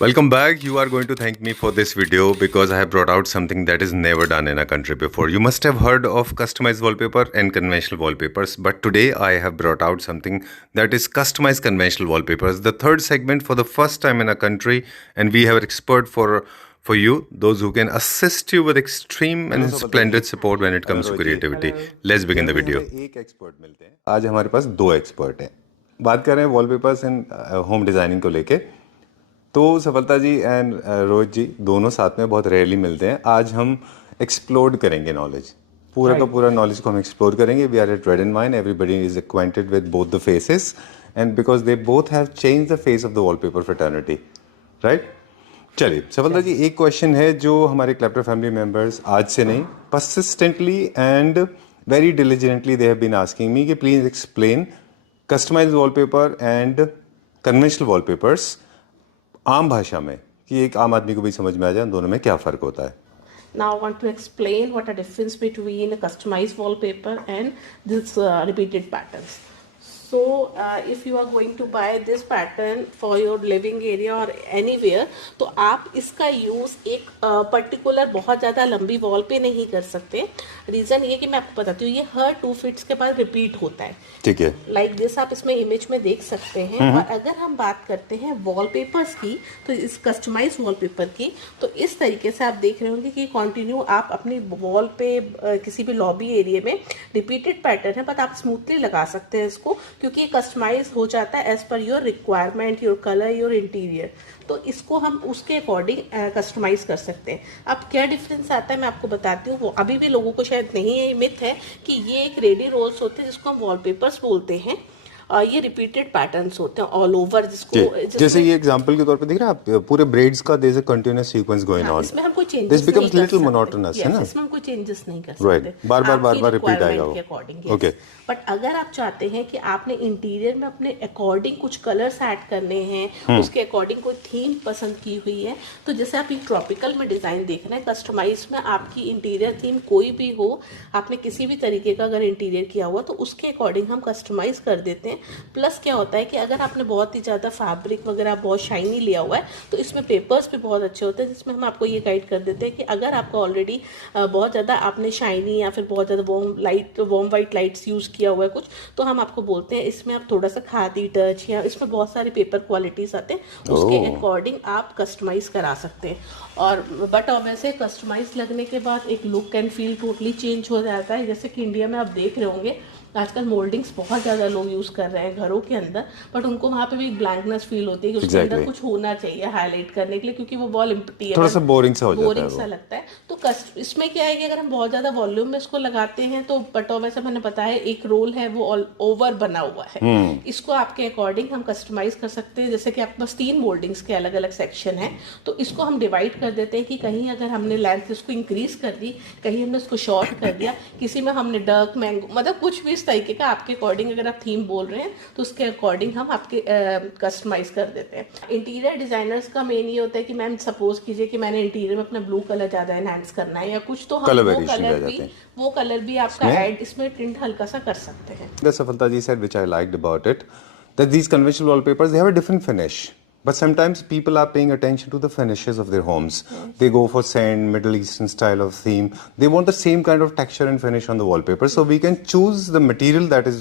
Welcome back. You are going to thank me for this video because I have brought out something that is never done in a country before. You must have heard of customized wallpaper and conventional wallpapers, but today I have brought out something that is customized conventional wallpapers, the third segment for the first time in a country, and we have an expert for you, those who can assist you with extreme and splendid support when it comes to creativity. Let's begin the video. एक expert मिलते हैं, आज हमारे पास दो expert हैं. बात कर रहे हैं वॉलपेपर्स एंड होम डिज़ाइनिंग को लेके. तो सफलता जी एंड रोहित जी दोनों साथ में बहुत रेयरली मिलते हैं. आज हम एक्सप्लोर करेंगे नॉलेज, पूरा का पूरा नॉलेज को हम एक्सप्लोर करेंगे. We are at red and mine, everybody is acquainted with both the faces and because they both have change the face of the wallpaper fraternity, right. चलिए सफलता जी, एक क्वेश्चन है जो हमारे क्लैप्टर फैमिली मेम्बर्स आज से नहीं, persistently and very diligently they have been asking me कि please explain customized wallpaper and conventional wallpapers आम भाषा में, कि एक आम आदमी को भी समझ में आ जाए दोनों में क्या फ़र्क होता है. Now I want to explain what a difference between a customized wallpaper and this repeated patterns. So if you are going to buy this pattern for your living area or anywhere, तो आप इसका use एक particular बहुत ज़्यादा लंबी wall पे नहीं कर सकते. रीज़न ये कि मैं आपको बताती हूँ, ये हर 2 फीट्स के बाद रिपीट होता है. ठीक है, लाइक दिस आप इसमें इमेज में देख सकते हैं. और अगर हम बात करते हैं वॉलपेपर्स की, तो इस कस्टमाइज वॉलपेपर की, तो इस तरीके से आप देख रहे होंगे कि कंटिन्यू आप अपनी वॉल पे किसी भी लॉबी एरिया में रिपीटेड पैटर्न है, बट आप स्मूथली लगा सकते हैं इसको, क्योंकि ये कस्टमाइज हो जाता है as per your requirement, your colour, your interior. तो इसको हम उसके अकॉर्डिंग कस्टमाइज कर सकते हैं. अब क्या डिफरेंस आता है मैं आपको बताती हूँ. वो अभी भी लोगों को शायद नहीं है, मिथ है कि ये एक रेडी रोल्स होते हैं जिसको हम वॉलपेपर्स बोलते हैं. ये रिपीटेड पैटर्न्स होते हैं ऑल ओवर, जिसको जैसे ये एग्जांपल के तौर पे दिख रहा है, आप पूरे ब्रेड्स का there is a continuous sequence going on. इसमें हम कोई changes this becomes little monotonous, है ना. इसमें हम कोई चेंजेस नहीं कर सकते. राइट, बार-बार रिपीट आएगा वो. ओके, बट अगर आप चाहते हैं कि आपने इंटीरियर में अपने अकॉर्डिंग कुछ कलर्स ऐड करने हैं, उसके अकॉर्डिंग कोई थीम पसंद की हुई है, तो जैसे आप एक ट्रॉपिकल में डिजाइन देख रहे हैं, कस्टमाइज में आपकी इंटीरियर थीम कोई भी हो, आपने किसी भी तरीके का अगर इंटीरियर किया हुआ तो उसके अकॉर्डिंग हम कस्टमाइज कर देते हैं. प्लस क्या होता है कि अगर आपने बहुत ही ज़्यादा फैब्रिक वगैरह बहुत शाइनी लिया हुआ है, तो इसमें पेपर्स भी बहुत अच्छे होते हैं, जिसमें हम आपको ये गाइड कर देते हैं कि अगर आपका ऑलरेडी बहुत ज़्यादा आपने शाइनी या फिर बहुत ज़्यादा वार्म वाइट लाइट्स यूज़ किया हुआ है कुछ, तो हम आपको बोलते हैं इसमें आप थोड़ा सा खादी टच, या इसमें बहुत सारे पेपर क्वालिटीज़ आते हैं, उसके अकॉर्डिंग आप कस्टमाइज़ करा सकते हैं. और बट वैसे कस्टमाइज लगने के बाद एक look and feel totally change हो जाता है. जैसे कि इंडिया में आप देख रहे होंगे आजकल मोल्डिंग्स बहुत ज़्यादा लोग यूज़ कर रहे हैं घरों के अंदर, बट उनको वहाँ पे भी ब्लैंकनेस फील होती है कि उसके अंदर कुछ होना चाहिए हाईलाइट करने के लिए, क्योंकि वो वॉल एम्प्टी है, थोड़ा सा बोरिंग सा हो जाता है, बोरिंग सा लगता है. तो इसमें क्या है कि अगर हम बहुत ज़्यादा वॉल्यूम में इसको लगाते हैं, तो बटो वैसे मैंने बताया एक रोल है वो ऑल ओवर बना हुआ है, इसको आपके अकॉर्डिंग हम कस्टमाइज कर सकते हैं. जैसे कि आपके पास 3 मोल्डिंग्स के अलग अलग सेक्शन है, तो इसको हम डिवाइड कर देते हैं कि कहीं अगर हमने लेंथ इसको इंक्रीज कर दी, कहीं हमने इसको शॉर्ट कर दिया, किसी में हमने डर्क मैंगो, मतलब कुछ भी इस तरीके का आपके अकॉर्डिंग अगर आप थीम बोल रहे हैं तो उसके अकॉर्डिंग हम आपके कस्टमाइज कर देते हैं. इंटीरियर डिजाइनर्स का मेन ये होता है कि मैम सपोज कीजिए कि मैंने इंटीरियर में अपना ब्लू कलर ज्यादा एनहांस करना है या कुछ, तो हम वो कलर भी आपका ऐड इसमें टिंट हल्का सा कर सकते हैं. The Safalta ji said, which I liked about it, that these conventional wallpapers, they have a different finish. But sometimes people are paying attention to the finishes of their homes. They go for sand, Middle Eastern style of theme. They want the same kind of texture and finish on the wallpaper. So we can choose the material that is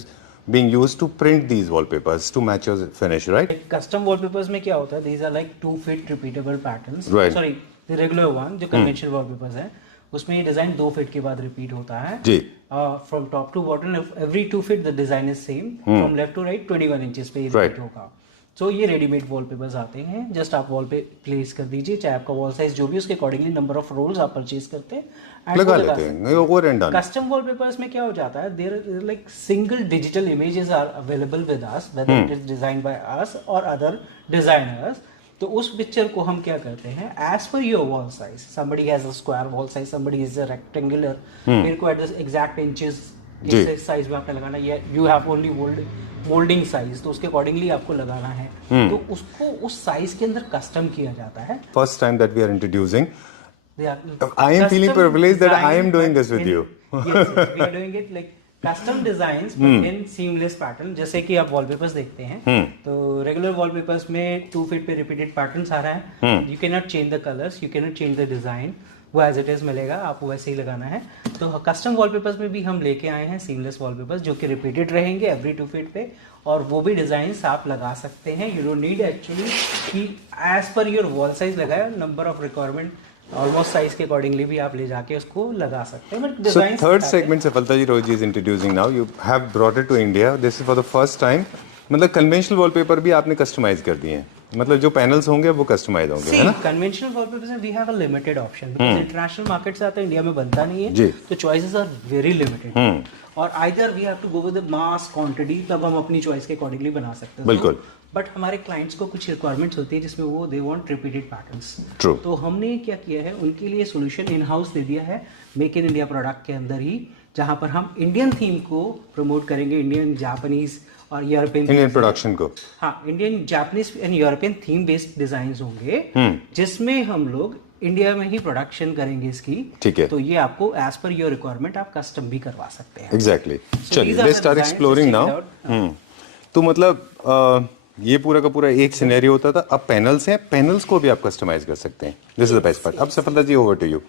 being used to print these wallpapers to match your finish, right? Custom wallpapers में क्या होता है? These are like 2-feet repeatable patterns. Right. Sorry, the regular one जो conventional wallpapers है, उसमें ये design 2 feet के बाद रिपीट होता है. जी. From top to bottom, every 2 feet the design is same. From left to right 21 inches पे repeat होगा. तो ये रेडीमेड वॉलपेपर्स आते हैं, जस्ट आप वॉल पे प्लेस कर दीजिए, चाहे आपका वॉल साइज जो भी उसके अकॉर्डिंगली नंबर ऑफ रोल्स आप परचेज करते हैं लगा लेते हैं. कस्टम वॉलपेपर्स में क्या हो जाता है, there like single digital images are available with us, whether it is designed by us और अदर डिजाइनर्स. तो उस पिक्चर को हम क्या करते हैं, as per your wall size, somebody has a square wall size, somebody is a rectangular, मेरे को एट द एग्जैक्ट इंचेस जिस साइज में आपने लगाना है, you have only moulding size, तो उसके अकॉर्डिंगली आपको लगाना है. तो उसको उस साइज के अंदर कस्टम किया जाता है. First time that we are introducing, I am feeling privileged that I am doing this with you. Yes, we are doing it like custom designs in seamless pattern, जैसे कि आप वॉलपेपर्स देखते हैं तो रेगुलर वॉलपेपर्स में 2 feet पे repeated patterns आ रहा है, you can not change the colours, you can not change the design, वो एज इट इज मिलेगा, आपको वैसे ही लगाना है। तो कस्टम वॉलपेपर्स में भी हम लेके आए हैं सीमलेस वॉलपेपर्स जो कि रिपीटेड रहेंगे एवरी 2 फीट पे, और वो भी डिजाइन्स आप लगा सकते हैं। यू डोंट नीड एक्चुअली कि as per your wall size लगाए, number of requirement almost size के अकॉर्डिंगली भी आप ले जाके उसको लगा सकते हैं। But So design third segment Safalta ji Roji is introducing now. You have brought it to India. This is for the first time. मतलब कन्वेंशनल वॉलपेपर भी आपने कस्टमाइज कर दिए हैं, मतलब जो पैनल्स होंगे वो कस्टमाइज होंगे, है ना? कन्वेंशनल वॉलपेपर्स में we have a limited option, because international market से आता है, इंडिया में बनता नहीं जी। है, तो चॉइसेस आर वेरी लिमिटेड, और either we have to go with mass quantity, तब हम अपनी चॉइस के अकॉर्डिंगली बना सकते हैं। बिल्कुल। बट हमारे क्लाइंट्स को कुछ रिक्वायरमेंट्स होती है जिसमें वो they want repeated patterns. True. तो हमने क्या किया है, उनके लिए सॉल्यूशन इन हाउस दे दिया है मेक इन इंडिया प्रोडक्ट के अंदर ही, जहां पर हम इंडियन थीम को प्रमोट करेंगे, इंडियन, जापानीज और यूरोपियन, इंडियन प्रोडक्शन को। हाँ, Indian, Japanese and European theme based design होंगे, जिसमें हम लोग इंडिया में ही प्रोडक्शन करेंगे इसकी। ठीक है। तो ये आपको एज पर योर रिक्वायरमेंट आप कस्टम भी करवा सकते हैं। एग्जैक्टली। चलिए these are let's the start designs, exploring just now. check it तो मतलब ये पूरा का पूरा एक सिनेरियो होता था, अब पैनल्स हैं, पैनल्स को भी आप कस्टमाइज कर सकते हैं। This is the best part. अब सफलता जी ओवर टू यू,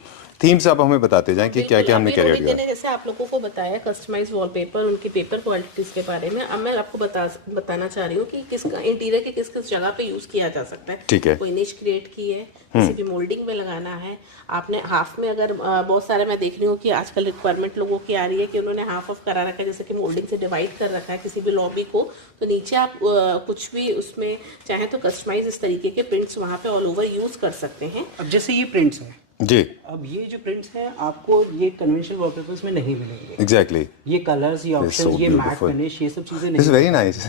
थीम्स आप हमें बताते जाएं कि क्या क्या हमने कैरी बिल्कुल, किया। मैंने जैसे आप लोगों को बताया कस्टमाइज वॉलपेपर, उनकी पेपर क्वालिटीज के बारे में, अब मैं आपको बताना चाह रही हूँ कि किसका इंटीरियर के किस किस जगह पे यूज किया जा सकता है। ठीक है। कोई निश क्रिएट की है, किसी भी मोल्डिंग में लगाना है आपने, हाफ में अगर बहुत सारे मैं देख रही हूँ कि आजकल रिक्वायरमेंट लोगों की आ रही है कि उन्होंने हाफ ऑफ करा रखा है, जैसे कि मोल्डिंग से डिवाइड कर रखा है किसी भी लॉबी को, तो नीचे आप कुछ भी उसमें चाहे तो कस्टमाइज इस तरीके के प्रिंट्स वहाँ पे ऑल ओवर यूज कर सकते हैं। अब जैसे ये प्रिंट्स हैं, जी अब ये जो प्रिंट्स हैं आपको ये कन्वेंशनल वॉलपेपर्स में नहीं मिलेंगे। एग्जैक्टली। ये कलर्स, ये ऑप्शंस, so ये मैट beautiful. फिनिश, ये सब चीजें दिस इज नहीं। Very nice.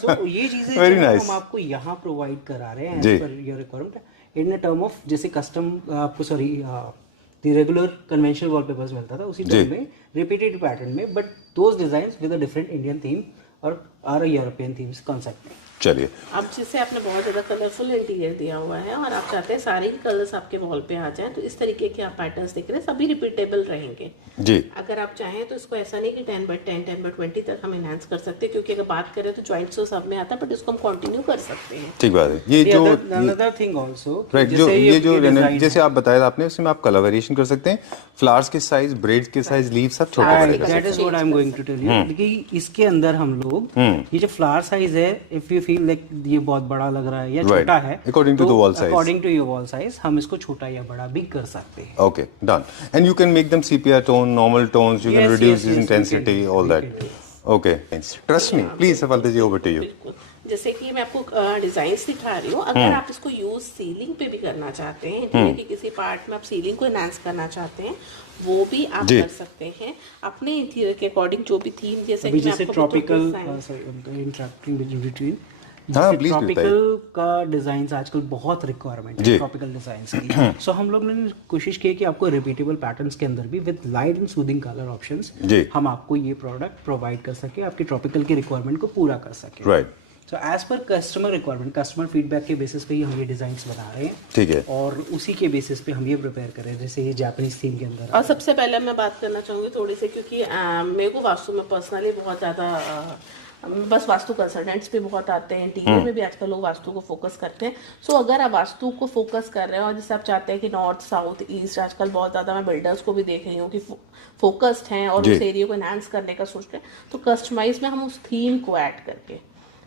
सो ये चीजें Very जो है nice. हम आपको यहाँ प्रोवाइड करा रहे हैं जी। As per your requirement in term of, जैसे कस्टम आपको sorry the regular conventional wallpapers मिलता था उसी टर्म में, रिपीटेड पैटर्न में, but those designs with a different Indian theme और आर यूरोपियन थीम्स कॉन्सेप्ट में। चलिए अब जैसे आपने बहुत ज़्यादा कलरफुल इंटीरियर दिया हुआ है और आप चाहते हैं सारे ही कलर्स आपके वॉल पे आ जाएं, तो इस तरीके के आप पैटर्न्स देख रहे हैं, सभी रिपीटेबल रहेंगे। जी। अगर आप चाहें तो इसको ऐसा नहीं कि 10x10, 10x20 तक हम एनहांस कर सकते हैं, क्योंकि अगर बात करें तो जॉइंट्स तो सब में आता है, बट इसको हम कंटिन्यू कर सकते हैं। ठीक बात है। ये जो अनदर थिंग आल्सो, राइट, जो ये जो जैसे आप बताया आपने, उसमें आप कलर वेरिएशन कर सकते हैं, फ्लावर्स के साइज, ब्रेड्स के साइज, लीव सब छोटे बड़े कर सकते that is what I am going to tell you, कि इसके अंदर हम लोग ये जो फ्लावर साइज है, इफ यू फील लाइक ये बहुत बड़ा लग रहा है या Right. छोटा है, According to the wall size. According to your wall size हम इसको छोटा या बड़ा भी कर सकते हैं। Okay, done. And you can make them sepia tone, normal tones. You can Yes, reduce yes, this yes, intensity, we can. all We that. can. Okay. Trust me, please, Safalta ji, over to you. बिल्कुल, जैसे कि मैं आपको design दिखा रही हूँ, अगर आप इसको यूज सीलिंग पे भी करना चाहते हैं, इंटीरियर के किसी पार्ट में आप सीलिंग को एनहांस करना चाहते हैं, वो भी आप जी। कर सकते हैं अपने इंटीरियर के अकॉर्डिंग, जो भी थीम, जैसे अभी कि मैं जैसे आपको tropical, design- sorry interrupting between, हाँ, जैसे please ट्रॉपिकल का डिजाइंस आजकल बहुत रिक्वायरमेंट है जी। ट्रॉपिकल डिजाइंस की। सो हम लोग ने कोशिश की कि आपको रिपीटेबल पैटर्न्स के अंदर भी with light and soothing colour options जी। हम आपको ये प्रोडक्ट प्रोवाइड कर सके, आपकी ट्रॉपिकल की रिक्वायरमेंट को पूरा कर सके। Right. So as per customer requirement, customer feedback के बेसिस पे ही हम ये डिजाइंस बना रहे हैं, ठीक है। और उसी के बेसिस पे हम ये प्रिपेयर कर रहे हैं, जैसे ये जापानीज थीम के अंदर। और सबसे पहले मैं बात करना चाहूँगी थोड़ी सी, क्योंकि मेरे को वास्तु में पर्सनली बहुत ज़्यादा बस वास्तु कंसल्टेंट्स भी बहुत आते हैं, इंटीरियर में भी आजकल लोग वास्तु को फोकस करते हैं। सो अगर आप वास्तु को फोकस कर रहे हैं और जैसे आप चाहते हैं कि नॉर्थ साउथ ईस्ट, आजकल बहुत ज़्यादा मैं बिल्डर्स को भी देख रही हूँ कि फोकस्ड हैं और जी। उस एरिया को एनहांस करने का सोच रहे हैं, तो कस्टमाइज में हम उस थीम को ऐड करके,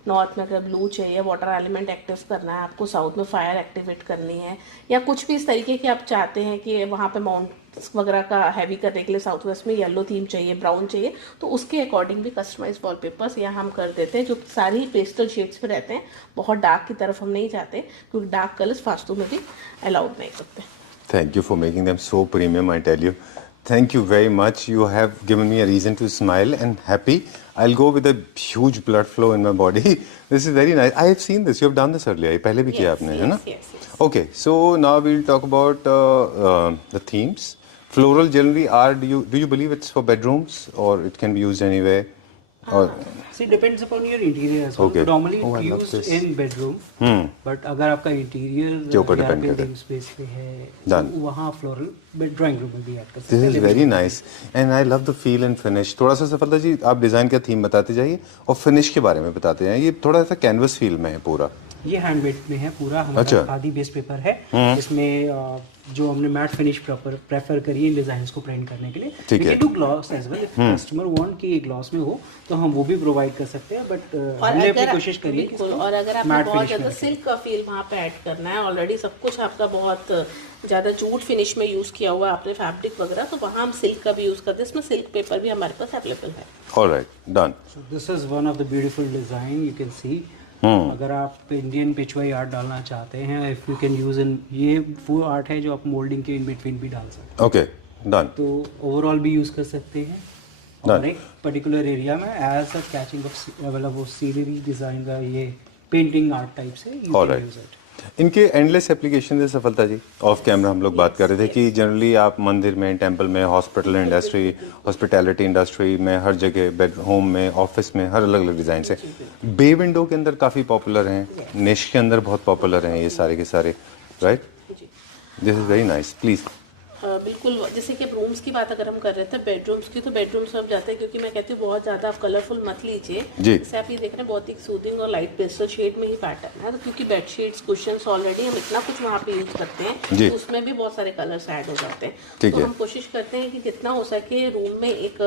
नॉर्थ में अगर ब्लू चाहिए, वाटर एलिमेंट एक्टिव करना है आपको, साउथ में फायर एक्टिवेट करनी है, या कुछ भी इस तरीके के आप चाहते हैं कि वहाँ पे माउंट्स वगैरह का हैवी करने के लिए साउथ वेस्ट में येलो थीम चाहिए, ब्राउन चाहिए, तो उसके अकॉर्डिंग भी कस्टमाइज वॉलपेपर्स यहाँ हम कर देते हैं, जो सारी पेस्टल शेड्स पे रहते हैं। बहुत डार्क की तरफ हम नहीं जाते, क्योंकि डार्क कलर्स वास्तु में भी अलाउड नहीं करते। Thank you for making them so premium, I tell you. Thank you very much. You have given me a reason to smile and happy. I'll go with a huge blood flow in my body. This is very nice. I have seen this. You have done this earlier. ये पहले भी किया आपने, है ना? Yes, yes. Okay, so now we'll talk about the themes. Floral generally are, do you believe it's for bedrooms or it can be used anywhere? और See, depends upon your interior as well. Okay. Normally Oh, I love used this. in bedroom, but अगर आपका interior के ऊपर depend करे। Living space पे है Done. तो वहाँ फ्लोरल ड्राइंग रूम में भी ऐड कर सकते दिस हैं। Is very nice and I love the feel and finish. थोड़ा सा सफलता जी आप डिजाइन का थीम बताते जाइए और फिनिश के बारे में बताते जाइए। ये थोड़ा सा कैनवस फील में है पूरा। ये हैंडमेड में है पूरा, अच्छा। हमारा खादी बेस्ड पेपर है। इसमें जो हमने मैट फिनिश प्रेफर करी है डिजाइन्स को प्रिंट करने के लिए। ठीक We है। can do gloss as well if customer want कि ये ग्लॉस में हो तो हम वो भी प्रोवाइड कर सकते हैं, बट और हमने अपनी अगर कोशिश करी है कि बिल्कुल, इसको और अगर आपको matte बहुत finish ज़्यादा में सिल्क का फील वहाँ पे ऐड करना है, ऑलरेडी सब कुछ आपका बहुत ज़्यादा जूट फिनिश में यूज़ किया हुआ है आपने फैब्रिक वगैरह, तो वहाँ हम सिल्क का भी यूज़ करते हैं। इसमें सिल्क पेपर भी हमारे पास अवेलेबल है। Alright, done. This is one of the beautiful design you can see. अगर आप इंडियन पिचवाई आर्ट डालना चाहते हैं, if you can use in, ये वो आर्ट है जो आप मोल्डिंग के इन बिटवीन भी डाल सकते हैं। Okay, done. तो ओवरऑल भी यूज कर सकते हैं और एक पर्टिकुलर एरिया में एज अ कैचिंग ऑफ मतलब वो सीनरी डिजाइन का ये पेंटिंग आर्ट टाइप से you can Alright. use it. इनके एंडलेस एप्लीकेशन है सफलता जी। ऑफ कैमरा हम लोग बात कर रहे थे कि जनरली आप मंदिर में, टेंपल में, हॉस्पिटल इंडस्ट्री, हॉस्पिटैलिटी इंडस्ट्री में, हर जगह, बेड होम में, ऑफिस में, हर अलग अलग डिज़ाइन से। बे विंडो के अंदर काफ़ी पॉपुलर हैं, निश के अंदर बहुत पॉपुलर हैं ये सारे के सारे, right? This is very nice. Please. बिल्कुल, जैसे कि रूम्स की बात अगर हम कर रहे थे बेडरूम्स की, तो बेडरूम्स में हम जाते हैं, क्योंकि मैं कहती हूँ बहुत ज़्यादा आप कलरफुल मत लीजिए। जी। जैसे आप ये देख रहे हैं बहुत ही सूदिंग और लाइट पेस्टल शेड में ही पैटर्न है, तो क्योंकि बेडशीट्स कुशन्स ऑलरेडी हम इतना कुछ वहाँ पे यूज करते हैं, जी। तो उसमें भी बहुत सारे कलर्स ऐड हो जाते हैं। ठीक तो है। हम कोशिश करते हैं कि जितना हो सके रूम में एक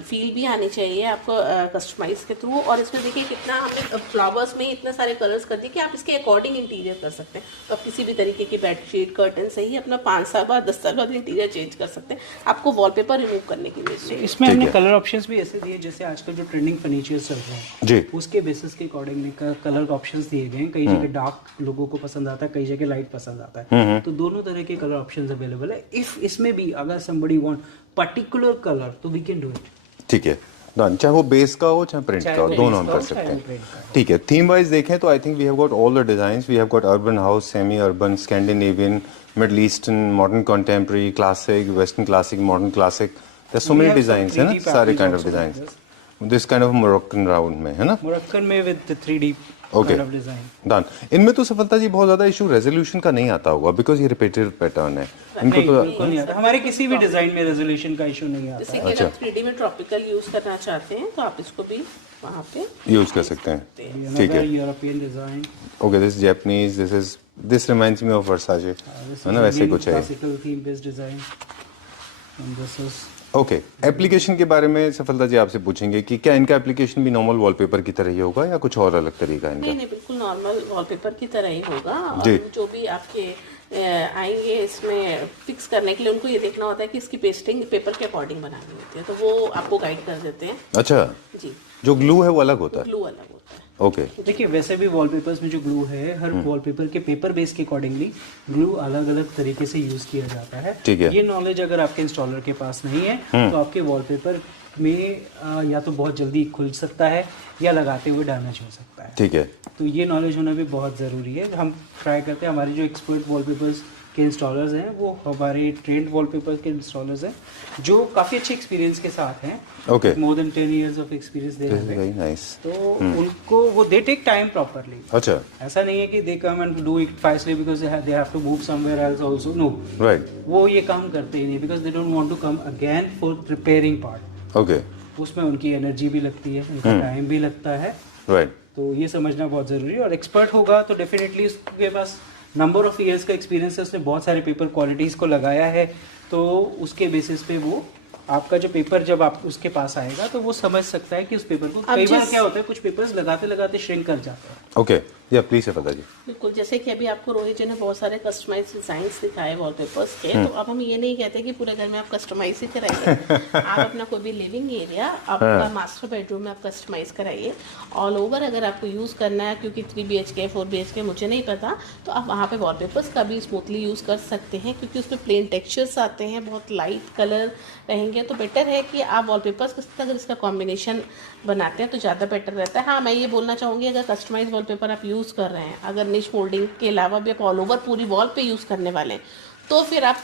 फील भी आनी चाहिए आपको कस्टमाइज के थ्रू। और इसमें देखिए कितना हमने फ्लावर्स में इतने सारे कलर्स कर दिए कि आप इसके अकॉर्डिंग इंटीरियर कर सकते हैं। तो आप किसी भी तरीके की बेडशीट कर्टन से ही अपना 5 साल बाद 10 साल बाद इंटीरियर चेंज कर सकते हैं। आपको वॉलपेपर रिमूव करने की जरूरत नहीं। इसमें ठीक हमने है। कलर ऑप्शंस भी ऐसे दिए जैसे आजकल जो ट्रेंडिंग फर्नीचर चल रहे हैं जी। उसके बेसिस के अकॉर्डिंग कलर ऑप्शंस दिए गए हैं। कई जगह डार्क लोगों को पसंद आता है, कई जगह लाइट पसंद आता है, तो दोनों तरह के कलर ऑप्शंस अवेलेबल है। इफ इसमें भी अगर समबडी वांट पर्टिकुलर कलर तो वी कैन डू इट। ठीक है, डन। चाहे वो बेस का हो चाहे प्रिंट चाहे का हो, वो दोनों base हम का कर हो, सकते चाहे वो हैं। print का हो। ठीक है। थीम वाइज देखें तो I think we have got all the designs. We have got urban house, semi urban, Scandinavian, Middle Eastern, modern contemporary, classic, western classic, modern classic. There so We many have some designs है ना, 3D सारे fabric kind of also designs. with this kind of Moroccan round में है ना। Moroccan में with 3D Okay. kind of design. Done. इनमें तो सफलता जी बहुत ज्यादा इशू रेजोल्यूशन का नहीं आता होगा बिकॉज ये रिपीटेड पैटर्न है इनको नहीं, तो। बिल्कुल नहीं आता। हमारे किसी भी डिजाइन में रेजोल्यूशन का इशू नहीं आता। जैसे कि अच्छा। अगर 3D में ट्रॉपिकल यूज करना चाहते हैं तो आप इसको भी वहाँ पे यूज कर सकते हैं। ठीक है। European design, okay, this Japanese, this reminds me of Versace, है ना, वैसे ही कुछ है। Classical theme based design and this is okay, application के बारे में सफलता जी आपसे पूछेंगे कि क्या इनका एप्लीकेशन भी नॉर्मल वॉलपेपर की तरह ही होगा या कुछ और अलग तरीका है नहीं इनका? नहीं, बिल्कुल नॉर्मल वॉलपेपर की तरह ही होगा। जी। और जो भी आपके आएंगे इसमें फिक्स करने के लिए, उनको ये देखना होता है कि इसकी पेस्टिंग पेपर के अकॉर्डिंग बनानी होती है, तो वो आपको गाइड कर देते हैं। अच्छा, जी। जो ग्लू है वो अलग होता है। ग्लू अलग होता है। ओके, देखिए वैसे भी वॉलपेपर्स में जो ग्लू है, हर वॉलपेपर के पेपर बेस के अकॉर्डिंगली ग्लू अलग अलग तरीके से यूज किया जाता है। ठीक है। ये नॉलेज अगर आपके इंस्टॉलर के पास नहीं है तो आपके वॉलपेपर में या तो बहुत जल्दी खुल सकता है या लगाते हुए डैमेज हो सकता है। ठीक है। तो ये नॉलेज होना भी बहुत ज़रूरी है। हम ट्राई करते हैं, हमारे जो एक्सपर्ट वॉलपेपर्स के इंस्टॉलर्स हैं वो हमारे ट्रेंड वॉलपेपर के इंस्टॉलर्स हैं जो काफ़ी अच्छे एक्सपीरियंस के साथ हैं। Okay, more than 10 years of experience they this रहे इज हैं। Very nice. तो उनको वो दे टेक टाइम प्रॉपरली। अच्छा, ऐसा नहीं है कि they come and do it fastly because they have to move somewhere else also. No, right, वो ये काम करते ही नहीं because they don't want to come again for repairing part. Okay, उसमें उनकी एनर्जी भी लगती है, उनका टाइम भी लगता है। राइट। तो ये समझना बहुत ज़रूरी है। और एक्सपर्ट होगा तो डेफिनेटली उसके पास नंबर ऑफ ईयर्स का एक्सपीरियंस है, उसने बहुत सारे पेपर क्वालिटीज़ को लगाया है, तो उसके बेसिस पे वो आपका जो पेपर जब आप उसके पास आएगा तो वो समझ सकता है कि उस पेपर को, कई बार क्या होता है कुछ पेपर्स लगाते लगाते श्रिंक कर जाते हैं। ओके, या प्लीज सफलता जी। बिल्कुल, जैसे कि अभी आपको रोहित जी ने बहुत सारे कस्टमाइज डिजाइंस दिखाए वॉलपेपर्स के, तो अब हम ये नहीं कहते कि पूरे घर में आप कस्टमाइज ही कराइए। आप अपना कोई भी लिविंग एरिया, आपका मास्टर बेडरूम में आप कस्टमाइज कराइए ऑल ओवर। अगर आपको यूज़ करना है, क्योंकि 3 BHK 4 BHK मुझे नहीं पता, तो आप वहाँ पे वॉलपेपर्स का भी स्मूथली यूज़ कर सकते हैं, क्योंकि उसमें प्लेन टेक्सचर्स आते हैं, बहुत लाइट कलर रहेंगे। तो बेटर है कि आप वॉलपेपर्स के साथ अगर इसका कॉम्बिनेशन बनाते हैं तो ज़्यादा बेटर रहता है। हाँ, मैं ये बोलना चाहूँगी, अगर कस्टमाइज वॉलपेपर आप यूज़ कर रहे हैं, अगर निश मोल्डिंग के अलावा भी आप ऑल ओवर पूरी वॉल पे यूज़ करने वाले हैं, तो फिर आप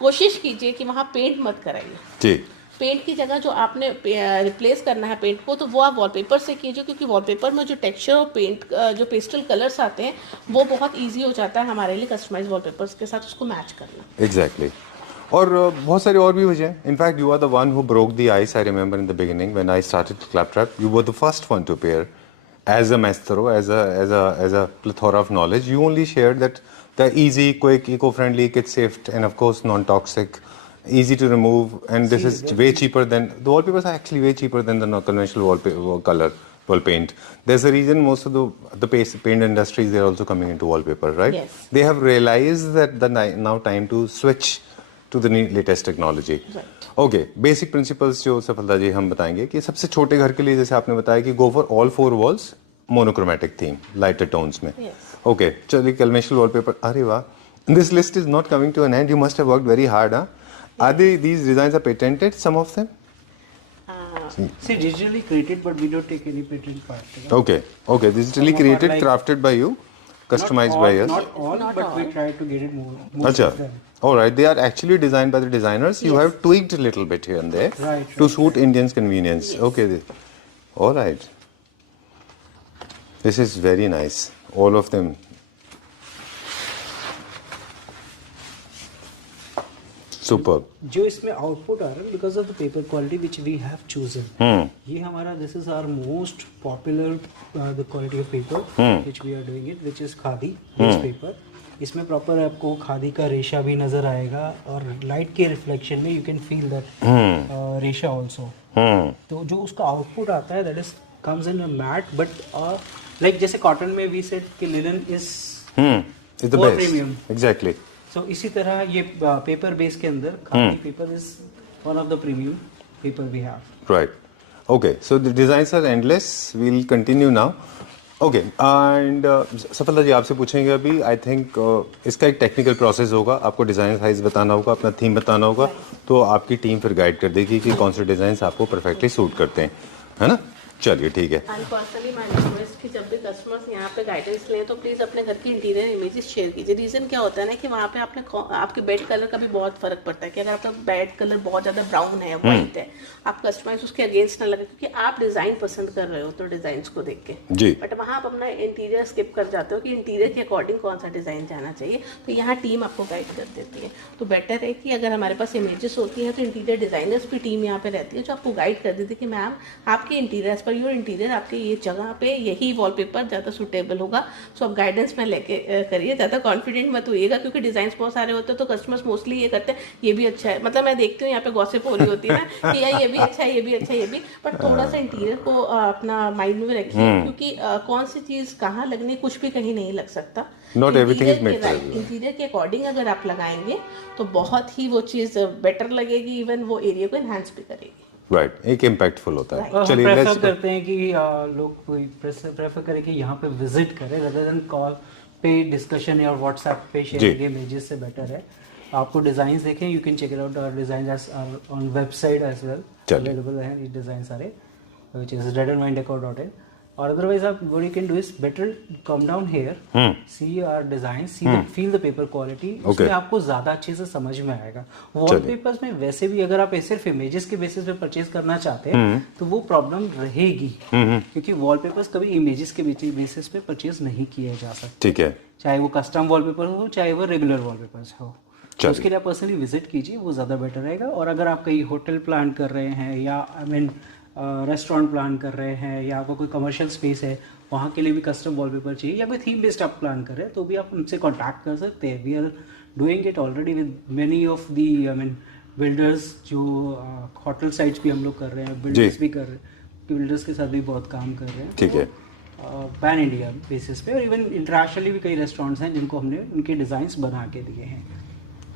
कोशिश कीजिए कि वहाँ पेंट मत कराइए। जी, पेंट की जगह जो आपने रिप्लेस करना है पेंट को, तो वो आप वॉलपेपर से कीजिए, क्योंकि वॉलपेपर में जो टेक्सचर और पेंट जो पेस्टल कलर्स आते हैं वो बहुत ईजी हो जाता है हमारे लिए कस्टमाइज वॉलपेपर्स के साथ उसको मैच करना। एग्जैक्टली और बहुत सारी और भी वजह हैं. In fact you are the one who broke the ice. I remember in the beginning when I started claptrap, you were the first one to pair as a maestro, as a plethora of knowledge. You only shared that the easy, quick, eco-friendly, kid-safe, and of course non-toxic, easy to remove, and this is way cheaper than the wallpapers are actually way cheaper than the conventional wall paint. There's a reason most of the paint industries, they're also coming into wallpaper, right? Yes. They have realized that now time to switch to the latest technology. Right. Okay, basic principles जो सफलता जी हम बताएंगे कि सबसे छोटे घर के लिए जैसे आपने बताया कि go for all 4 walls monochromatic theme lighter tones में. ओके, चलिए कन्वेंशनल वॉलपेपर. अरे वाह, this list is not coming to an end. You must have worked very hard. Are these designs are patented, some of them? See, digitally created, but we don't take any patent part. Okay, digitally Some of created, are like- crafted by you, customized by us. Not all, Not but we all. try to get it more Acha. of them. All right, they are actually designed by the designers. You have tweaked a little bit here and there Right, to suit Indians' convenience. Okay, all right. This is very nice. All of them. Superb. जो इसमें output आ रहा है because of the paper quality which we have chosen, ये हमारा this is our most popular the quality of paper which we are doing it, which is khadi based paper. इसमें proper आपको खादी का रेशा भी नजर आएगा और लाइट के रिफ्लेक्शन में यू कैन फील दैट रेशा ऑल्सो. तो जो उसका आउटपुट आता है that is comes in a matte, but like जैसे कॉटन में वी सेड कि linen is It's the more best. premium. Exactly. So इसी तरह ये पेपर बेस के अंदर khadi paper is one of the premium paper we have. Right. Okay. So the designs are endless. We'll continue now. Okay. And सफलता जी आपसे पूछेंगे अभी. I think इसका एक टेक्निकल प्रोसेस होगा. आपको डिज़ाइन साइज बताना होगा, अपना थीम बताना होगा, तो आपकी टीम फिर गाइड कर देगी कि कौन से डिज़ाइन आपको परफेक्टली सूट करते हैं, है ना? चलिए ठीक है. एंड पर्सनली मैं रिक्वेस्ट कि जब भी कस्टमर्स यहाँ पे गाइडेंस लें तो प्लीज़ अपने घर की इंटीरियर इमेजेस शेयर कीजिए. रीज़न क्या होता है ना कि वहाँ पे आपके बेड कलर का भी बहुत फर्क पड़ता है कि अगर आपका बेड कलर बहुत ज़्यादा ब्राउन है, वाइट है, आप कस्टमाइज उसके अगेंस्ट ना लगे, क्योंकि आप डिज़ाइन पसंद कर रहे हो तो डिज़ाइन को देख के जी. बट वहाँ आप अपना इंटीरियर स्किप कर जाते हो कि इंटीरियर के अकॉर्डिंग कौन सा डिज़ाइन जाना चाहिए. तो यहाँ टीम आपको गाइड कर देती है. तो बेटर है कि अगर हमारे पास इमेजेस होती हैं तो इंटीरियर डिज़ाइनर्स की टीम यहाँ पे रहती है जो आपको गाइड कर देती है कि मैम आपके interior as per your interior आपके ये जगह पे यही वॉलपेपर ज़्यादा सूटेबल होगा. सो आप गाइडेंस में लेके करिए. ज़्यादा कॉन्फिडेंट मत होइएगा क्योंकि डिज़ाइन बहुत सारे होते हैं तो कस्टमर्स मोस्टली ये करते हैं ये भी अच्छा है. मतलब मैं देखती हूँ यहाँ पे गॉसिप हो रही होती है ना कि यार ये भी अच्छा है, ये भी अच्छा है, ये भी. बट थोड़ा सा इंटीरियर को अपना माइंड में रखिए क्योंकि कौन सी चीज़ कहाँ लगनी, कुछ भी कहीं नहीं लग सकता. Not everything is made for everyone. Interior के अकॉर्डिंग अगर आप लगाएंगे तो बहुत ही वो चीज़ बेटर लगेगी, इवन वो एरिया को एनहांस भी करेगी. राइट, एक इम्पैक्टफुल होता है. हम चलिए प्रेफर let's करते हैं कि लोग प्रेफर करें कि यहाँ पे विजिट करें rather than कॉल पे डिस्कशन या व्हाट्सएप पे शेयर इमेजेस से बेटर है. आपको डिजाइन्स देखें, you can check it out. Our designs on website as well available हैं ये डिजाइन सारे, व्हिच इज redandwinedecor.in. और अदरवाइज आप what you can do is better come down here, see our design, feel the paper quality. उसमें आपको ज्यादा अच्छे से समझ में आएगा. वॉलपेपर्स में वैसे भी अगर आप सिर्फ इमेजेस के बेसिस पे परचेज करना चाहते हैं तो वो प्रॉब्लम रहेगी क्योंकि वॉलपेपर्स कभी इमेजेस के बेसिस पे परचेज नहीं किए जा सकते. ठीक है. चाहे वो कस्टम वॉलपेपर हो चाहे वो रेगुलर वॉलपेपर्स हो. तो उसके लिए आप पर्सनली विजिट कीजिए, वो ज़्यादा बेटर रहेगा. और अगर आप कहीं होटल प्लान कर रहे हैं या रेस्टोरेंट प्लान कर रहे हैं या आपको कोई कमर्शियल स्पेस है वहाँ के लिए भी कस्टम वॉलपेपर चाहिए या कोई थीम बेस्ड आप प्लान कर रहे हैं तो भी आप हमसे कांटेक्ट कर सकते हैं. We are doing it already with many of the builders. जो होटल साइट्स भी हम लोग कर रहे हैं, बिल्डर्स भी कर रहे हैं, बिल्डर्स के साथ भी बहुत काम कर रहे हैं. ठीक है. पैन इंडिया बेसिस पे और इवन इंटरनेशनली भी कई रेस्टोरेंट्स हैं जिनको हमने उनके डिज़ाइंस बना के दिए हैं.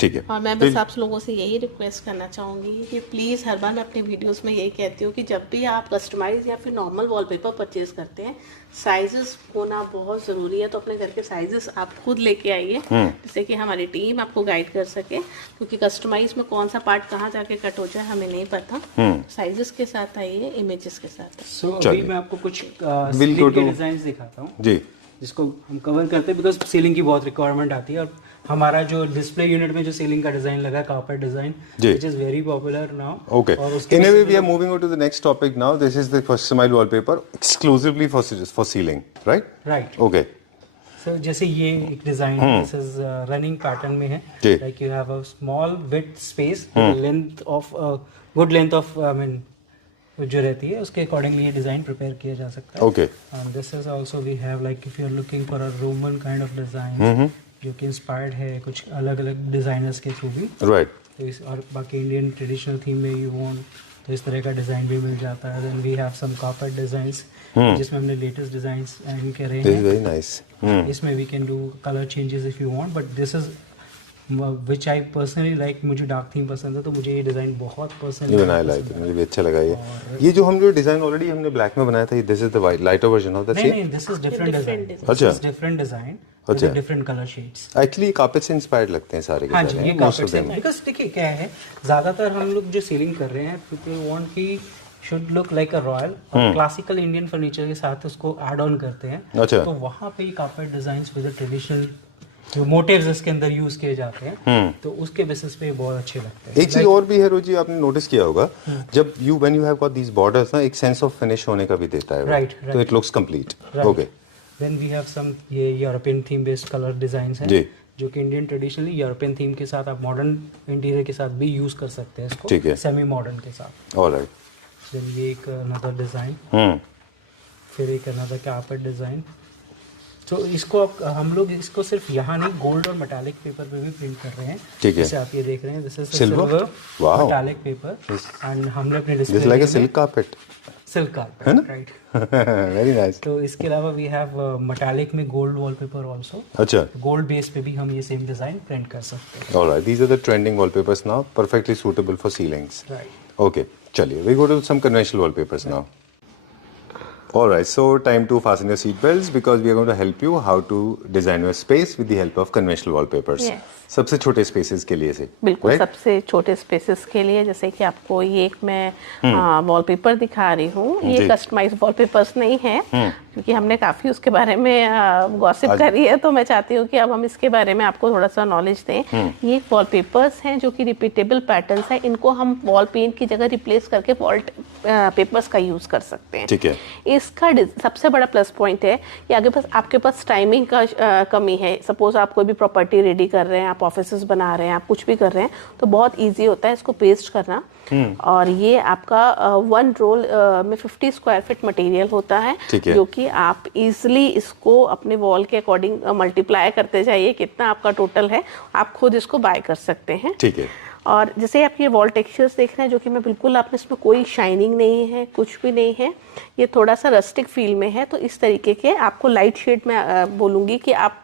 ठीक है. और मैं बस आप लोगों से यही रिक्वेस्ट करना चाहूँगी कि प्लीज़ हर बार मैं अपने वीडियोस में यही कहती हूँ कि जब भी आप कस्टमाइज या फिर नॉर्मल वॉलपेपर परचेज करते हैं साइजेस होना बहुत ज़रूरी है. तो अपने घर के साइजेस आप खुद लेके आइए जिससे कि हमारी टीम आपको गाइड कर सके, क्योंकि कस्टमाइज में कौन सा पार्ट कहाँ जाके कट हो जाए हमें नहीं पता. साइजेस के साथ आइए, इमेजेस के साथ. सो अभी मैं आपको कुछ सीलिंग के डिज़ाइंस दिखाता हूँ जी, जिसको हम कवर करते हैं बिकॉज सीलिंग की बहुत रिक्वायरमेंट आती है और हमारा जो डिस्प्ले यूनिट में जो सीलिंग का डिजाइन लगा कार्पेट डिजाइन जी। Which is very popular now Okay. और उसके In a way, वजह से we are moving on to the next topic now. This is the customized wallpaper exclusively for ceiling, right? Right Okay. So जैसे ये एक design this is running pattern में है जी। Like you have a small width space length of good length of I mean जो रहती है उसके अकॉर्डिंगली ये डिजाइन प्रिपेयर किया जा सकता है Okay. and this is also we have like if you are looking for a Roman kind of design जो कि इंस्पायर्ड है कुछ अलग अलग डिजाइनर्स के थ्रू भी Right. तो इस और बाकी इंडियन ट्रेडिशनल थीम में यू वांट तो इस तरह का डिजाइन भी मिल जाता है then we have some carpet designs जिसमें हमने लेटेस्ट डिजाइंस ऐड करे This is हैं very nice. इसमें we can do colour changes if you want but this is which I personally like मुझे डार्क थीम पसंद है तो मुझे ये डिजाइन बहुत personally Even I like it. मुझे भी अच्छा लगा ये जो हम जो डिजाइन ऑलरेडी हमने ब्लैक में बनाया था this is the white lighter version of the नहीं सेम. नहीं दिस इज डिफरेंट डिजाइन अच्छा. डिफरेंट डिजाइन अच्छा. Different colour shades actually carpet से इंस्पायर्ड लगते हैं सारे के हाँ जी सारे ये मोस्ट कार्पेट ऑफ से देम. बिकॉज देखिए क्या है ज्यादातर हम लोग जो सीलिंग कर रहे हैं पीपल वांट की should look like a royal और क्लासिकल इंडियन फर्नीचर के साथ उसको ऐड ऑन करते हैं अच्छा. तो वहाँ पे कार्पेट डिजाइंस विद ट्रेडिशनल जो मोटिव्स इसके अंदर यूज किए जाते हैं तो उसके बेसिस पे बहुत अच्छे लगते हैं एक चीज और भी है रोजी आपने नोटिस किया होगा जब when you have got these borders ना एक सेंस ऑफ फिनिश होने का भी देता है वो. Right, तो it looks complete. Okay. Then we have some ये European theme based colour designs हैं जी. जो कि इंडियन ट्रेडिशनली यूरोपियन थीम के साथ आप मॉडर्न इंटीरियर के साथ भी यूज कर सकते हैं इसको ठीक है. सेमी मॉडर्न के साथ ऑलराइट. देन ये एक अनदर डिजाइन फिर एक अनदर कार्पेट डिजाइन तो इसको हम लोग इसको सिर्फ यहाँ नहीं गोल्ड और मेटालिक पेपर पे भी प्रिंट कर रहे हैं ठीक है. जैसे आप ये देख रहे हैं this is Silver? Silver Wow. Metallic paper and हमने अपने this display like a silk carpet. Silk carpet right very nice. तो इसके अलावा वी हैव मेटालिक में गोल्ड वॉलपेपर आल्सो अच्छा. गोल्ड बेस पे भी हम ये सेम डिजाइन प्रिंट कर सकते हैं alright. These are the trending wallpapers now perfectly suitable for ceilings. Right Okay, चलिए we go to some conventional wallpapers now. Alright, so time to fasten your seat belts because we are going to help you how to design your space with the help of conventional wallpapers. Yes. सबसे छोटे spaces के लिए से बिल्कुल right? सबसे छोटे spaces के लिए जैसे कि आपको ये एक मैं वॉलपेपर दिखा रही हूँ ये जी। कस्टमाइज वॉलपेपर्स नहीं है क्योंकि हमने काफ़ी उसके बारे में गॉसिप करी है तो मैं चाहती हूँ कि अब हम इसके बारे में आपको थोड़ा सा नॉलेज दें ये वॉलपेपर्स हैं जो कि रिपीटेबल पैटर्न्स हैं इनको हम वॉल पेंट की जगह रिप्लेस करके वॉल पेपर्स का यूज़ कर सकते हैं ठीक है. इसका सबसे बड़ा प्लस पॉइंट है कि आपके पास टाइमिंग का कमी है सपोज आप कोई भी प्रॉपर्टी रेडी कर रहे हैं आप ऑफिसेस बना रहे हैं आप कुछ भी कर रहे हैं तो बहुत इजी होता है इसको पेस्ट करना और ये आपका 1 रोल में 50 स्क्वायर फीट मटेरियल होता है ठीक है. जो कि आप इजीली इसको अपने वॉल के अकॉर्डिंग मल्टीप्लाई करते जाइए कितना आपका टोटल है आप खुद इसको बाय कर सकते हैं ठीक है. और जैसे आप ये वॉल टेक्सचर्स देख रहे हैं जो कि मैं बिल्कुल आप इसमें कोई शाइनिंग नहीं है कुछ भी नहीं है ये थोड़ा सा रस्टिक फील में है तो इस तरीके के आपको लाइट शेड में बोलूँगी कि आप